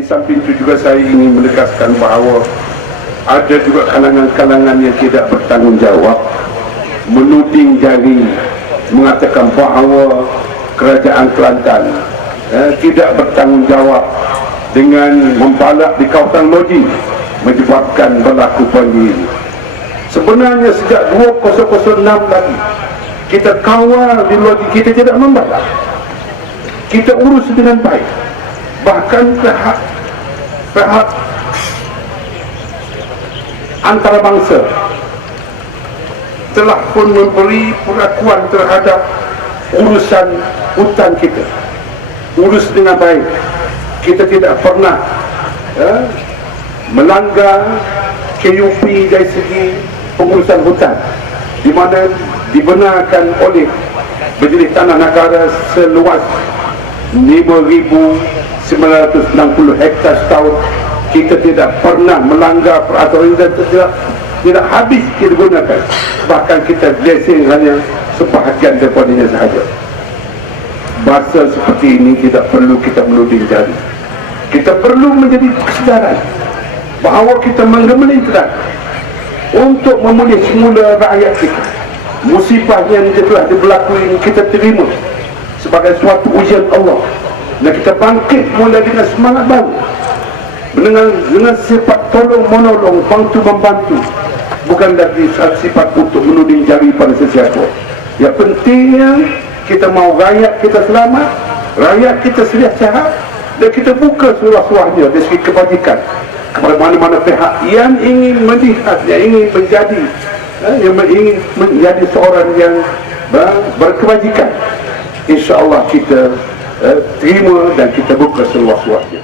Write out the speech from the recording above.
samping itu juga saya ingin menegaskan bahawa ada juga kalangan-kalangan yang tidak bertanggungjawab menuding jari mengatakan bahawa kerajaan Kelantan eh, tidak bertanggungjawab dengan membalak di kawasan Loji menyebabkan berlaku banjir. Sebenarnya sejak 2006 lagi kita kawal di Loji kita tidak membalak. Kita urus dengan baik. Bahkan pihak pihak antarabangsa telah pun memberi pengakuan terhadap urusan hutan kita. Urus dengan baik. Kita tidak pernah ya, melanggar KUP dari segi pengurusan hutan di mana dibenarkan oleh Majlis Tanah Negara seluas 5,960 hektar setahun kita tidak pernah melanggar peraturan dan tidak tidak habis kita gunakan. Bahkan kita blessing hanya sebahagian daripadanya sahaja. Bahasa seperti ini tidak perlu kita menuding jari kita perlu menjadi kesedaran bahawa kita menggemelintrak untuk memulih semula rakyat kita. Musibah yang telah berlaku ini kita terima sebagai suatu ujian Allah. Dan kita bangkit mula dengan semangat baru. Dengan dengan sifat tolong menolong bantu membantu. Bukan lagi sifat untuk menuding jari pada sesiapa. Yang pentingnya kita mau rakyat kita selamat rakyat kita sedia sehat dan kita buka seluas-luasnya dari segi kebajikan. Kepada mana-mana pihak yang ingin melihat yang ingin menjadi eh, yang ingin menjadi seorang yang eh, insyaAllah kita eh, terima dan kita buka seluas-luasnya